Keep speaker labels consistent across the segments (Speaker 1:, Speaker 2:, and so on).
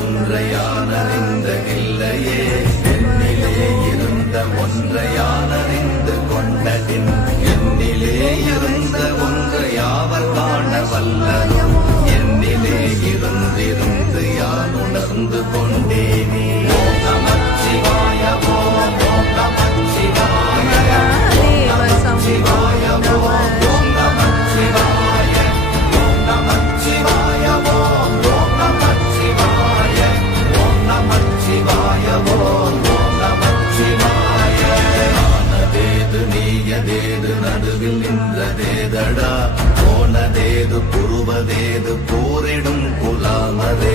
Speaker 1: உன்றை போயதேது நடுவில் நின்றதேதடா போனதேது புருவதேது போரிடும் புலாமதே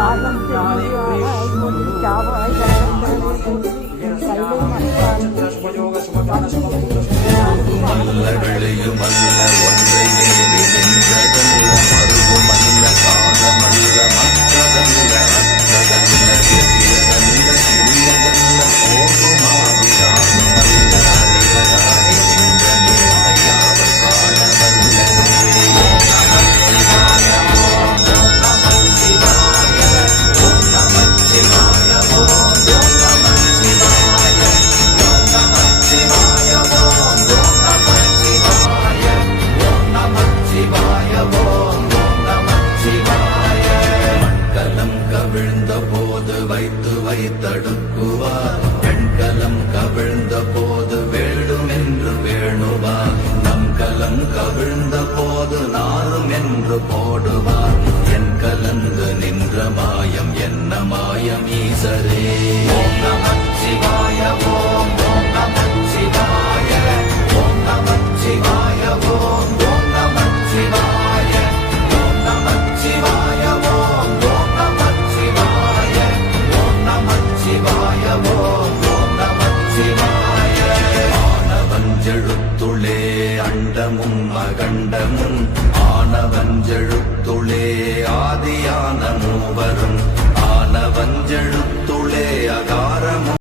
Speaker 1: I'm going the hospital. I'm going to go என் கலந்து நின்ற மாயம் என்ன மாயம் ஈசரே ஓம் நமச்சிவாய ஓம் ஓம் நமச்சிவாய ஓம் நமச்சிவாய ஓம் ஓம் நமச்சிவாய ஓம் நமச்சிவாய ஓம் ஓம் நமச்சிவாய ஓம் நமச்சிவாய ஓம் ஓம் நமச்சிவாய அண்டமும் அண்டமும் ஆனவஞ்செழுத்துளே ஆதியான மூவரும்.